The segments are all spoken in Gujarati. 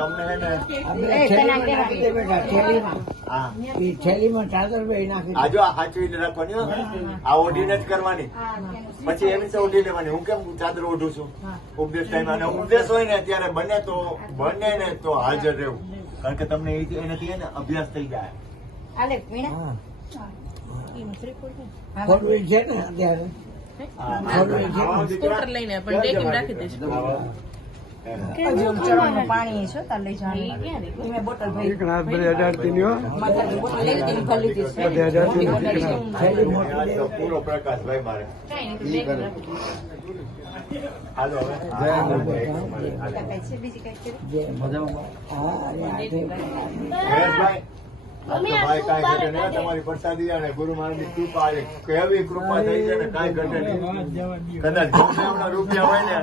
તમને હે ને થેલીમાં ચાદર બે નાખી આ જો આ હાચવીને રાખવાની હો. આ ઓઢીને જ કરવાની પછી એવી રીતે ઓઢી લેવાની. હું કેમ ચાદર ઓઢું છું ઉપદેશ ટાઈમ અને ઉપદેશ હોય ને ત્યારે બને ને તો હાજર રહેવું કારણ કે તમને એનાથી ને અભ્યાસ થઈ જાય. ખોડવી છે ને અત્યારે સ્કૂટર લઈને પણ ટેકીને રાખી દઈશું. પાણી છે તાર લઈ જવાનું બોટલ ભાઈ પૂરો પ્રકાશ ભાઈ મારે હાલો હવે ભાઈ કાંઈ ઘટે નહીં. તમારી પ્રસાદી અને ગુરુ મહારાજની કૃપા કેવી કૃપા થઈ છે ને કાંઈ ઘટે નહીં. કદાચ ગૌશાળાના રૂપિયા હોય ને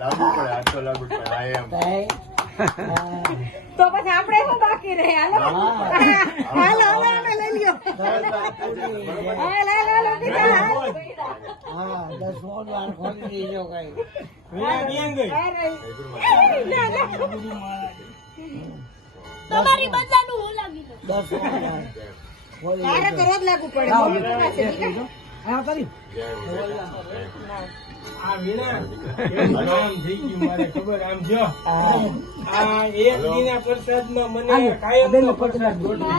લાગુ પડે આટલો લાગુ પડે. આ એમ તો પછી આપણે શું બાકી રહે? હાલો અમે લઈ લ્યો. હા 10 વાર ખોલી દીજો કઈ તમારી બદલાનું હું લાગી 10 વાર તારે તો રોજ લાગુ પડે. હા કરી આ વિના આમ થઈ ગયું મારે ખબર આમ જો આ એક દિના પ્રસાદમાં મને કાયમ નો પ્રસાદ ગોઠવી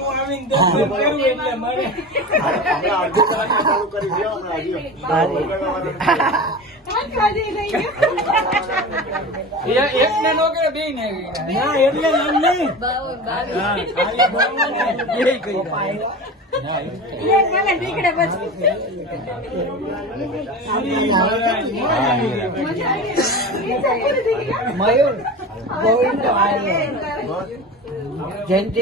હું આવીને દર્શન કરું એટલે મારે હમણાં અડધી કલાકમાં ચાલુ કરી દો. હમણાં એકને નો કરે બે ને ના એટલે એમ નહીં નીકળે પછી મયુર ગોવિંદ જયંતિ